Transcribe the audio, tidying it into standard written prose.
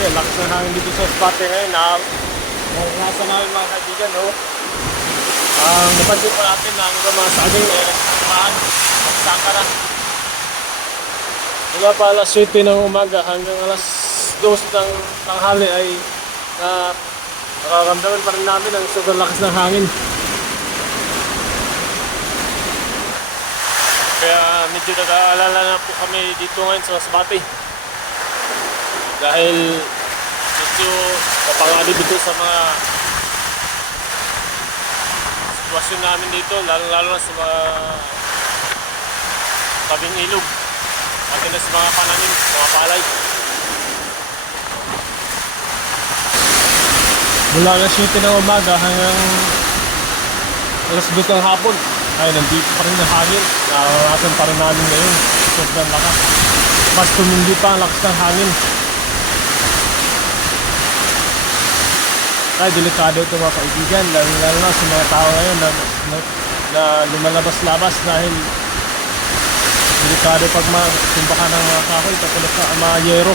Spate. Lakas ng hangin dito sa Spate ngayon. Naranasan namin mga kaibigan, no? Napansin po natin na ang mga saging ay magsaka na. Mula pa alas 7 ng umaga hanggang alas 2 ng tanghali ay nakaramdaman pa rin namin ang sobrang lakas ng hangin. Kaya medyo nag-aalala na po kami dito ngayon sa Masbate. Dahil medyo kapangalib dito sa mga sitwasyon namin dito, lalo na sa mga tabing ilog, pati na sa mga pananim, mga palay. Mula alas 7 ng umaga hanggang alas 2 ng hapon ay nandito pa rin ang hangin. Naranasan pa rin namin ngayon. Sobrang lakas. Mas tumindi pa ang lakas ng hangin. Kaya delikado ito mga kaibigan. Lalo na sa mga tao ngayon na lumalabas-labas dahil delikado pag masimba ka ng mga kahoy, katulad sa mga yero.